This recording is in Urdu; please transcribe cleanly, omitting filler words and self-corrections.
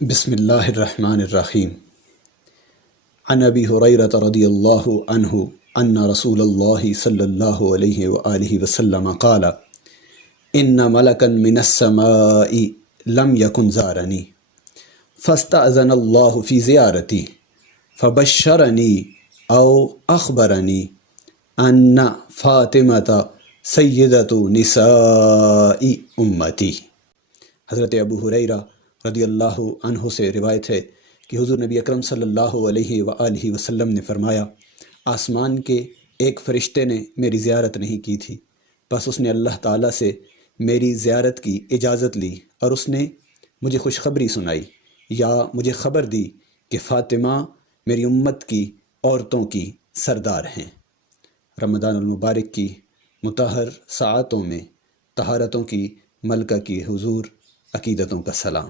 بسم اللہ الرحمن الرحیم عن ابی ہریرہ رضی اللہ عنہ ان رسول اللہ صلی اللہ علیہ وآلہ وسلم قال ان ملکا من السماء لم یکن زارنی فاستأذن اللہ فی زیارتی فبشرنی او اخبرنی ان فاطمۃ سیدۃ نساء امتی۔ حضرت ابو ہریرہ رضی اللہ عنہ سے روایت ہے کہ حضور نبی اکرم صلی اللہ علیہ وآلہ وسلم نے فرمایا، آسمان کے ایک فرشتے نے میری زیارت نہیں کی تھی، بس اس نے اللہ تعالیٰ سے میری زیارت کی اجازت لی اور اس نے مجھے خوشخبری سنائی یا مجھے خبر دی کہ فاطمہ میری امت کی عورتوں کی سردار ہیں۔ رمضان المبارک کی مطہر ساعتوں میں طہارتوں کی ملکہ کی حضور عقیدتوں کا سلام۔